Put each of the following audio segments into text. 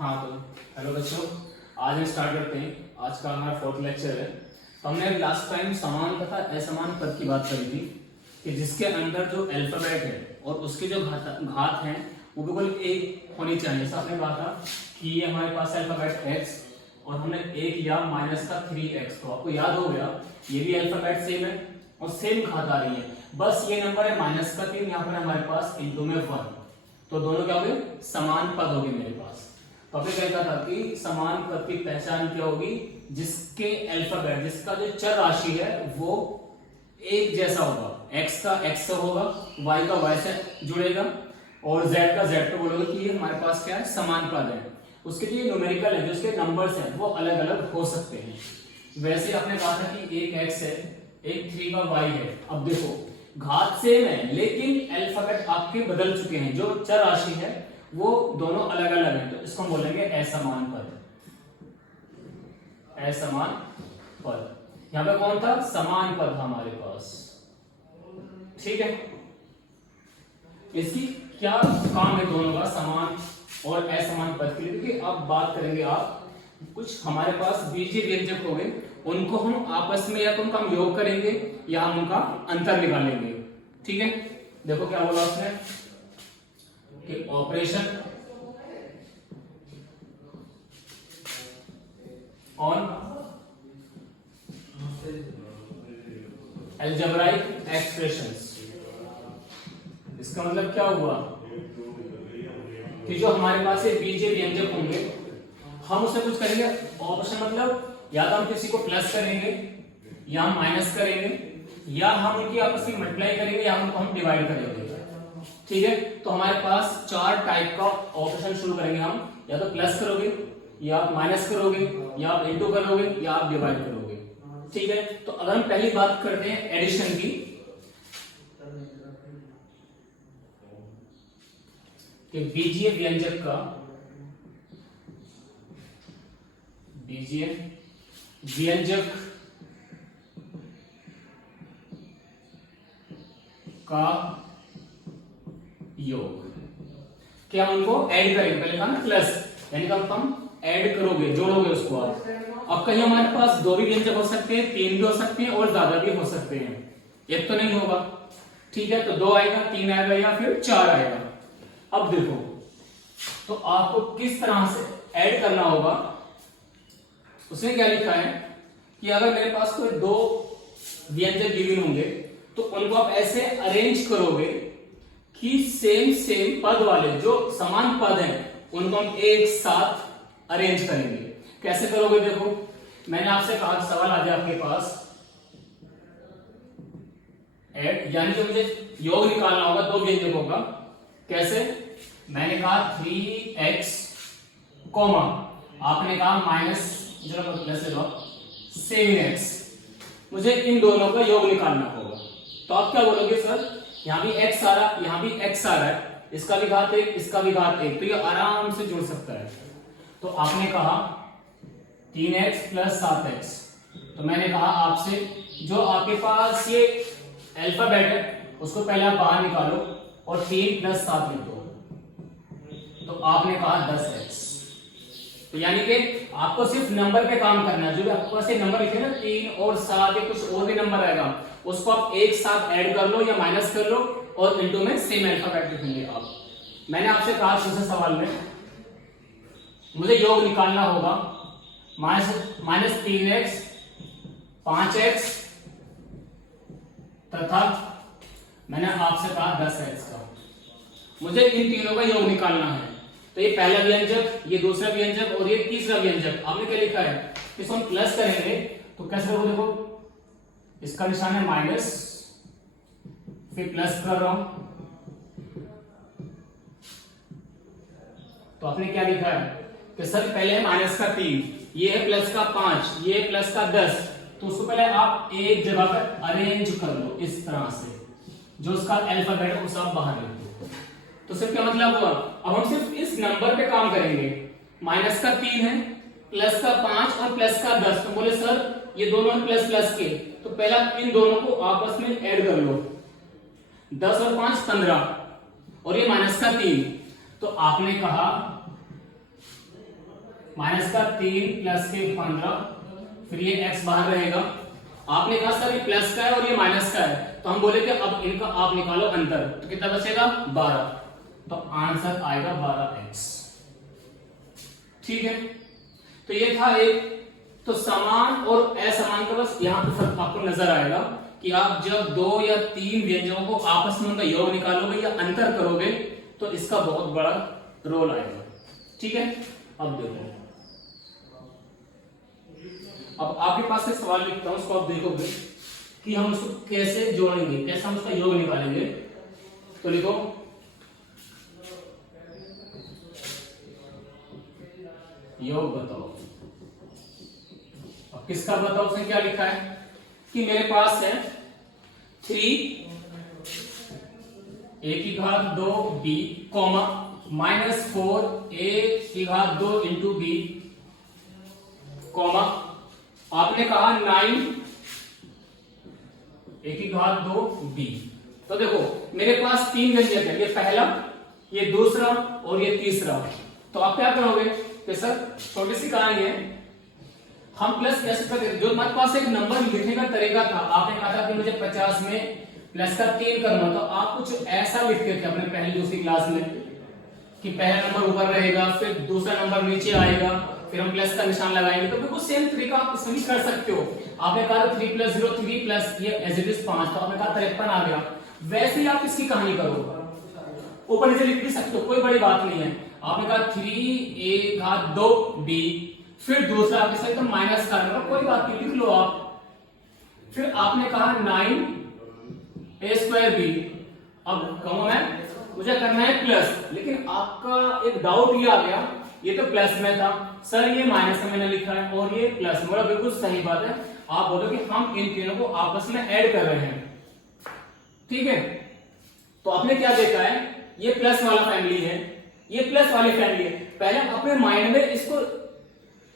हाँ तो हेलो बच्चों, आज हम स्टार्ट करते हैं। आज का हमारा फोर्थ लेक्चर है। तो हमने लास्ट टाइम समान तथा असमान पद की बात करी थी कि जिसके अंदर जो अल्फाबेट है और उसके जो घात हैं वो बिल्कुल एक होनी चाहिए। ऐसा आपने कहा था कि ये हमारे पास अल्फाबेट x और हमने एक या माइनस का 3x, तो आपको याद हो गया ये भी अल्फाबेट सेम है और सेम घात आ रही है। बस ये नंबर है माइनस का 3, यहाँ पर हमारे पास इंटू में 1, तो दोनों क्या हो गए, समान पद हो गए मेरे पास। तो अभी कहता था कि समान पद की पहचान क्या होगी, जिसके अल्फाबेट, जिसका जो चर राशि है वो एक जैसा होगा। x का x से होगा, y का y से जुड़ेगा और z का z पे बोलोगे कि ये हमारे पास क्या है, समान पद है। उसके जो न्यूमेरिकल है, जो उसके नंबर्स हैं वो अलग अलग हो सकते हैं। वैसे आपने कहा था कि एक x है, एक 3 का y है। अब देखो घात सेम है लेकिन अल्फाबेट आपके बदल चुके हैं, जो चर राशि है वो दोनों अलग अलग हैं, तो इसको हम बोलेंगे असमान पद। असमान पद, यहां पे कौन था, समान पद था हमारे पास। ठीक है, इसकी क्या काम है दोनों का, समान और असमान पद के लिए। देखिए अब बात करेंगे आप, कुछ हमारे पास बीजीय व्यंजक हो गए, उनको हम आपस में या तो उनका हम योग करेंगे या हम उनका अंतर निकालेंगे। ठीक है, देखो क्या बोला उसने कि ऑपरेशन ऑन अलजेब्राइक एक्सप्रेशंस। इसका मतलब क्या हुआ कि जो हमारे पास ये बीजीय व्यंजक होंगे हम उससे कुछ करेंगे। ऑपरेशन मतलब या तो हम किसी को प्लस करेंगे या हम माइनस करेंगे या हम उनकी आपस में मल्टीप्लाई करेंगे या उनको हम डिवाइड करेंगे। ठीक है, तो हमारे पास 4 टाइप का ऑपरेशन शुरू करेंगे हम, या तो प्लस करोगे या आप माइनस करोगे या आप इंटू करोगे या आप डिवाइड करोगे। ठीक है, तो अगर हम पहली बात करते हैं एडिशन की, कि बीजीय व्यंजक का, बीजीय व्यंजक का योग, क्या हम उनको ऐड करेंगे। पहले कहा ना प्लस, यानी कि हम ऐड करोगे, जोड़ोगे उसको आप। अब कहीं हमारे पास 2 भी व्यंजक हो सकते हैं, 3 भी हो सकते हैं और ज्यादा भी हो सकते हैं, एक तो नहीं होगा। ठीक है, तो 2 आएगा, 3 आएगा या फिर 4 आएगा। अब देखो तो आपको किस तरह से ऐड करना होगा। उसने क्या लिखा है कि अगर मेरे पास कोई 2 व्यंजक गिवन होंगे तो उनको आप ऐसे अरेंज करोगे कि सेम पद वाले जो समान पद हैं उनको हम एक साथ अरेंज करेंगे। कैसे करोगे, देखो मैंने आपसे कहा सवाल आ जाए आपके पास ऐड, यानी कि मुझे योग निकालना होगा 2 व्यंजकों का। कैसे, मैंने कहा 3x कॉमा, आपने कहा माइनस 7x, मुझे इन दोनों का योग निकालना होगा। तो आप क्या बोलोगे, सर यहां भी x आ रहा, यहां भी x आ रहा है, इसका भी घात 1, इसका भी घात 1, तो ये आराम से जुड़ सकता है। तो आपने कहा 3x प्लस 7x, तो मैंने कहा आपसे जो आपके पास ये अल्फाबेट है उसको पहले आप बाहर निकालो और 3 प्लस 7 लिख दो, तो आपने कहा 10x। तो यानी कि आपको सिर्फ नंबर पे काम करना है। जो भी आपके पास ये नंबर लिखे ना 3 और 7 या कुछ और भी नंबर आएगा उसको आप एक साथ ऐड कर लो या माइनस कर लो और इनटू में सेम अल्फाबेट लिखेंगे आप। मैंने आपसे कहा दूसरे सवाल में मुझे योग निकालना होगा माइनस 3x 5x तथा मैंने आपसे कहा 10x का। मुझे इन तीनों का योग निकालना है। तो ये पहला व्यंजक, ये दूसरा व्यंजक और ये तीसरा व्यंजक। आपने क्या लिखा है, इसको हम प्लस करेंगे तो कैसे करोगे, देखो इसका निशान है माइनस, फिर प्लस कर रहा हूं, तो आपने क्या लिखा है कि सर पहले है माइनस का 3, ये है प्लस का 5, ये है प्लस का 10, तो उसको पहले आप एक जगह पर अरेंज कर लो इस तरह से, जो उसका अल्फाबेट है उसे आप बाहर लिख दो। तो सिर्फ क्या मतलब हुआ, अब हम सिर्फ इस नंबर पे काम करेंगे। माइनस का 3 है, प्लस का 5 और प्लस का 10, तो बोले सर ये दोनों प्लस प्लस के, तो पहला इन दोनों को आपस में ऐड कर लो, 10 और 5 15 और ये माइनस का 3, तो आपने कहा माइनस का 3 प्लस के 15, फिर ये x बाहर रहेगा। आपने कहा सर ये प्लस का है और ये माइनस का है, तो हम बोले कि अब इनका आप निकालो अंतर, तो कितना बचेगा 12, तो आंसर आएगा 12x। ठीक है, तो ये था एक। तो समान और असमान का बस यहाँ पे फर्क आपको नजर आएगा कि आप जब 2 या 3 व्यंजकों को आपस में उनका योग निकालोगे या अंतर करोगे तो इसका बहुत बड़ा रोल आएगा। ठीक है, अब देखो, अब आपके पास एक सवाल लिखता हूं, उसको आप देखोगे कि हम उसको कैसे जोड़ेंगे, कैसे हम उसका योग निकालेंगे। तो लिखो योग बताओ। अब किसका बताओ, उसने क्या लिखा है कि मेरे पास है 3 a की घात 2 b कॉमा -4 a की घात 2 इंटू b कॉमा आपने कहा 9 a की घात 2 b। तो देखो मेरे पास 3 व्यंजक है, ये पहला, ये दूसरा और ये तीसरा। तो आप क्या करोगे कि सर छोटी सी कहानी है, हम प्लस कैसे करते, जो हमारे पास एक नंबर लिखने का तरीका था, आपने कहा था कि मुझे 50 में प्लस का 3 करना, तो आप कुछ ऐसा लिखते थे अपने पहली दूसरी क्लास में कि पहला नंबर ऊपर रहेगा, फिर दूसरा नंबर नीचे आएगा, फिर हम प्लस का निशान लगाएंगे। तो बिल्कुल सेम तरीका आप इसमें भी कर सकते हो। आपने कहा 3 + 0 3 प्लस ये एज इट इज 5, तो आपने कहा 53 आ गया। वैसे ही आप इसकी कहानी करो, ऊपर नीचे लिख भी सकते हो, कोई बड़ी बात नहीं है। आपने कहा 3 a घात 2 b, फिर दूसरा आपके साथ तो माइनस का नंबर, कोई बात नहीं लिख लो आप। फिर आपने कहा 9 a² b। अब कहूं मैं मुझे करना है प्लस, लेकिन आपका एक डाउट ये आ गया, ये तो प्लस में था सर, ये माइनस में मैंने लिखा है और ये प्लस में। बिल्कुल सही बात है, आप बोलो कि हम इन तीनों को आपस में ऐड कर रहे हैं। ठीक है, तो आपने क्या देखा है, ये प्लस वाला फैमिली है, ये प्लस वाली फैमिली है। पहले अपने माइंड में इसको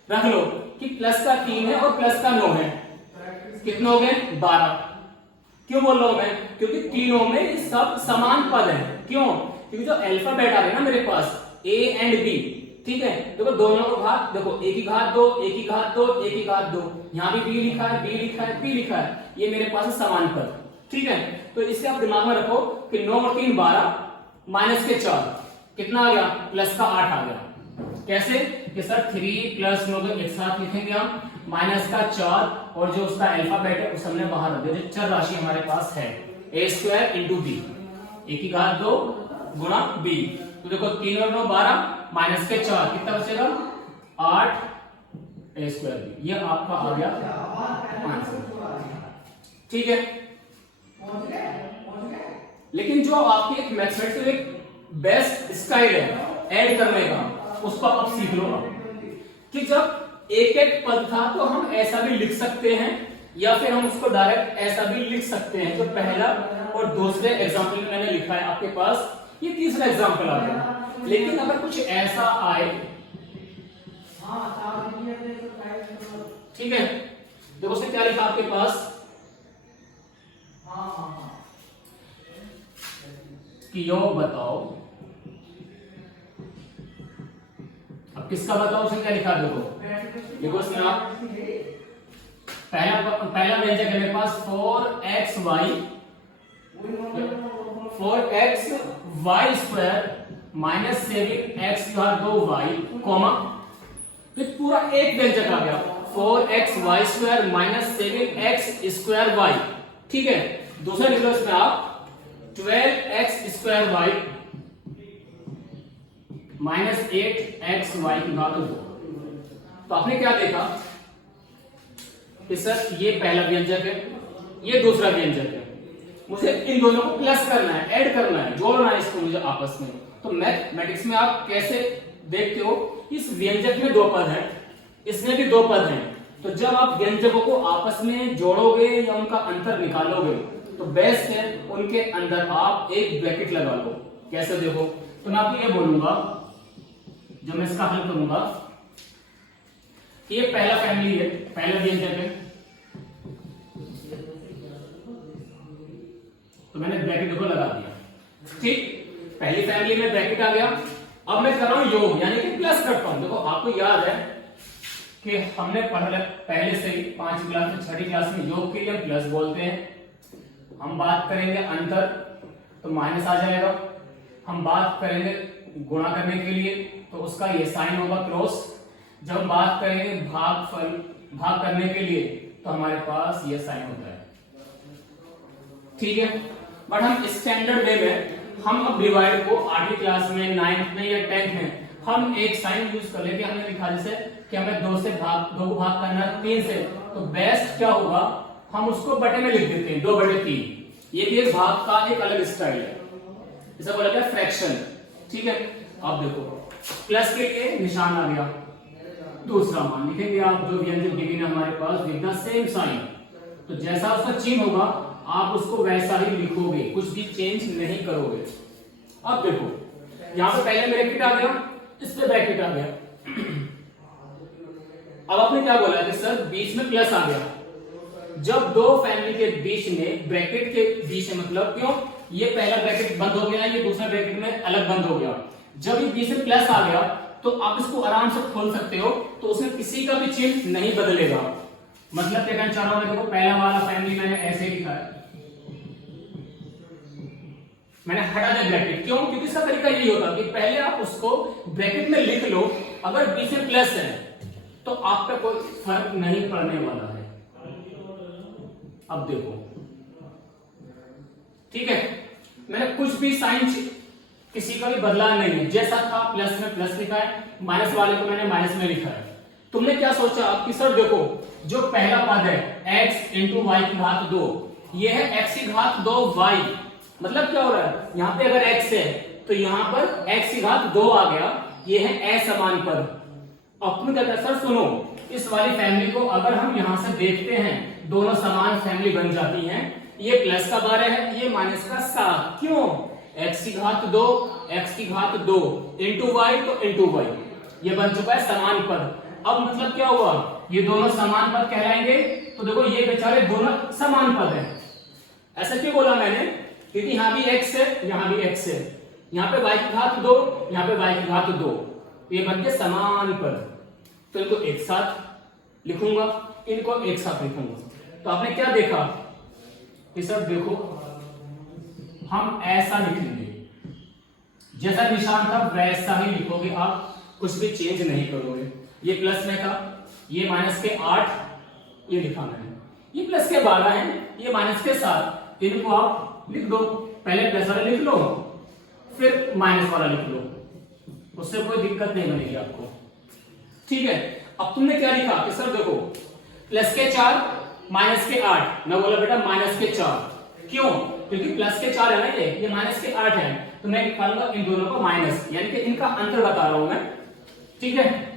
रख लो कि प्लस का 3 है और प्लस का 9 है, कितने हो गए 12। क्यों बोल रहा हूं मैं, क्योंकि तीनों में सब समान पद है। क्यों, क्योंकि जो अल्फाबेट आ रहे हैं ना मेरे पास a एंड b, ठीक है, देखो दोनों को घात, देखो a की घात 2 a की घात 2 a की घात 2, यहां भी b लिखा है, b लिखा है, b लिखा है, ये मेरे पास है समान पद। ठीक है, तो इसे आप दिमाग में रखो कि 9 और 3 12, माइनस के 4 कितना आ गया, प्लस का 8 आ गया। कैसे कि सर 3 + 9 को एक साथ लिखेंगे हम, माइनस का 4 और जो उसका अल्फाबेट है उसे हमने बाहर रख दिया, जो चर राशि हमारे पास है a² इंटू b, a की घात 2 गुणा b। तो देखो 3 और 9 12, माइनस के 4 कितना बचेगा 8 a² b। ये आपका आ गया आंसर। ठीक है, लेकिन जो आपकी एक मैथमेटिक्स एक बेस्ट स्टाइल है ऐड करने का, उसको आप सीख लो कि जब एक एक पद था तो हम ऐसा भी लिख सकते हैं या फिर हम उसको डायरेक्ट ऐसा भी लिख सकते हैं। जो पहला और दूसरे एग्जाम्पल में मैंने लिखा है आपके पास, ये तीसरा एग्जाम्पल आ गया। लेकिन अगर कुछ ऐसा आए, ठीक है, देखो उसने क्या लिखा आपके पास कि योग बताओ। अब किसका बताओ, उसने क्या लिखा, देखो इसमें आप पहला व्यंजक है मेरे पास 4xy माइनस 7x² कॉमा, तो पूरा एक व्यंजक आ गया 4xy² माइनस 7x²y। ठीक है, दूसरा लिखो इसमें आप 12x² माइनस 8xy की घात 2। तो आपने क्या देखा कि सर ये पहला व्यंजक है, ये दूसरा व्यंजक है, मुझे इन दोनों को प्लस करना है, ऐड करना है, जोड़ना है इसको मुझे आपस में। तो मैथमेटिक्स में आप कैसे देखते हो, इस व्यंजक में 2 पद हैं, इसमें भी 2 पद हैं, तो जब आप व्यंजकों को आपस में जोड़ोगे या उनका अंतर निकालोगे तो बेस्ट है उनके अंदर आप एक ब्रैकेट लगा लो। कैसे देखो, तो मैं आपको ये बोलूंगा जब मैं इसका हल करूंगा कि ये पहला फैमिली है, पहला व्यंजक है, तो मैंने ब्रैकेट देखो लगा दिया। ठीक, पहली फैमिली में ब्रैकेट आ गया। अब मैं कर रहा हूं योग, यानी कि प्लस करता हूं। देखो आप आपको याद है कि हमने पहले से ही 5वीं क्लास में 6वीं क्लास में योग के लिए हम प्लस बोलते हैं। हम बात करेंगे अंतर तो माइनस आ जाएगा। हम बात करेंगे गुणा करने के लिए तो उसका ये साइन होगा क्रॉस। जब हम बात करेंगे भाग करने के लिए तो हमारे पास ये साइन होता है, ठीक है। बट हम स्टैंडर्ड वे में हम अब डिवाइड को 8वीं क्लास में 9th में या 10th में हम एक साइन यूज कर लेते हैं। हमने लिखा जैसे कि हमें 2 को भाग करना है 3 से, तो बेस्ट क्या होगा, हम उसको बटे में लिख देते हैं 2/3। ये भी एक भाग का एक अलग स्टाइल है, इसे बोला जाता है फ्रैक्शन, ठीक है। अब देखो प्लस के लिए निशान आ गया, दूसरा मान लिखेंगे आप जो व्यंजक गिवन है हमारे पास विद द सेम साइन, तो जैसा उसका चिन्ह होगा आप उसको वैसा ही लिखोगे, कुछ भी चेंज नहीं करोगे। अब देखो यहां पे पहले ब्रैकेट आ गया, इस पे ब्रैकेट आ गया। अब आपने क्या बोला कि सर बीच में प्लस आ गया। जब दो फैमिली के बीच में ब्रैकेट के बीच में मतलब क्यों, ये पहला ब्रैकेट बंद हो गया, ये दूसरा ब्रैकेट में अलग बंद हो गया। जब ये बीच में प्लस आ गया तो आप इसको आराम से खोल सकते हो, तो उसमें किसी का भी चिन्ह नहीं बदलेगा। मतलब क्या कहना चाह रहा हूं, देखो पहला वाला फैमिली मैंने ऐसे लिखा है, मैंने हटा दिया ब्रैकेट, क्यों, क्योंकि इसका तरीका यही होता कि पहले आप उसको ब्रैकेट में लिख लो, अगर बीच में प्लस है तो आप पे कोई फर्क नहीं पड़ने वाला है। अब देखो ठीक है, मैंने कुछ भी साइन किसी का भी बदला नहीं है, जैसा था प्लस में प्लस लिखा है, माइनस वाले को मैंने माइनस में लिखा है। तुमने क्या सोचा आपकी, सर देखो जो पहला पद है x इंटू वाई की घात 2, ये है x की घात 2 y, मतलब क्या हो रहा है, यहाँ पे अगर x है तो यहाँ पर x की घात 2 आ गया, ये है असमान पद। अब तुम क्या, सर सुनो, इस वाली फैमिली को अगर हम यहां से देखते हैं दोनों समान फैमिली बन जाती हैं, ये प्लस का 12 है, ये माइनस का 7, क्यों, x की घात 2 x की घात 2 इंटू वाई तो इंटू वाई, ये बन चुका है समान पद। अब मतलब क्या हुआ, ये दोनों समान पद कहलाएंगे, तो देखो ये बेचारे दोनों समान पद हैं। ऐसा क्यों बोला मैंने, क्योंकि यहां भी x है यहां भी x है, यहाँ पे y की घात 2 यहाँ पे y की घात 2, ये बन के समान पद, तो इनको एक साथ लिखूंगा, इनको एक साथ लिखूंगा। तो आपने क्या देखा कि सर देखो हम ऐसा लिखेंगे, जैसा निशान था वैसा ही लिखोगे आप, कुछ भी चेंज नहीं करोगे। ये प्लस में था, ये माइनस के 8 ये लिखा मैंने, ये प्लस के 12 है, ये माइनस के 7, इनको आप लिख दो, पहले प्लस वाला लिख लो फिर माइनस वाला लिख लो, उससे कोई दिक्कत नहीं बनेगी आपको, ठीक है। अब तुमने क्या लिखा कि सर देखो प्लस के 4 माइनस के 8, मैं बोला बेटा माइनस के 4, क्यों, क्योंकि प्लस के 4 है ना, ये माइनस के 8 है, तो मैं लिखूंगा इन दोनों को माइनस, यानी कि इनका अंतर बता रहा हूं मैं, ठीक है,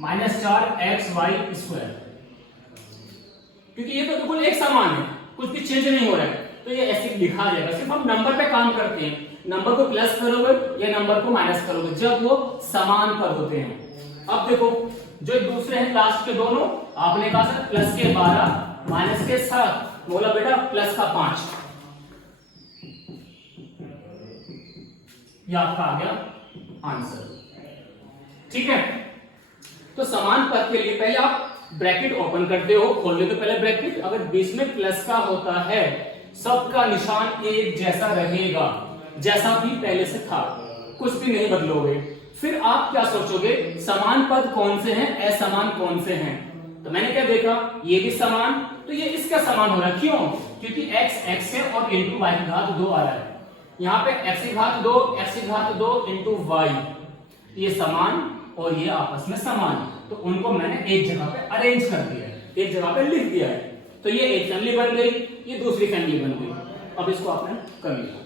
-4xy², क्योंकि ये तो बिल्कुल एक समान है, कुछ भी चेंज नहीं हो रहा है, तो ये ऐसे लिखा जाएगा। सिर्फ हम नंबर पे काम करते हैं, नंबर को प्लस करोगे या नंबर को माइनस करोगे जब वो समान पर होते हैं। अब देखो जो दूसरे हैं लास्ट के दोनों, आपने कहा सर प्लस के 12 माइनस के 7, बोला बेटा प्लस का 5, ये आपका आ गया आंसर, ठीक है। तो समान पद के लिए पहले आप ब्रैकेट ओपन करते हो, खोल लेते हो पहले ब्रैकेट, अगर बीच में प्लस का होता है सबका निशान एक जैसा रहेगा, जैसा भी पहले से था, कुछ भी नहीं बदलोगे। फिर आप क्या सोचोगे, समान पद कौन से हैं, असमान कौन से हैं, तो मैंने क्या देखा, ये भी समान, तो ये इसका समान हो रहा है, क्यों, क्योंकि x x है और इंटू वाई की घात 2 आ रहा है, यहाँ पे x की घात 2 इंटू वाई, ये समान और ये आपस में समान, तो उनको मैंने एक जगह पे अरेंज कर दिया है, एक जगह पे लिख दिया है, तो ये एक फैमिली बन गई, ये दूसरी फैमिली बन गई। अब इसको आपने कर लिया।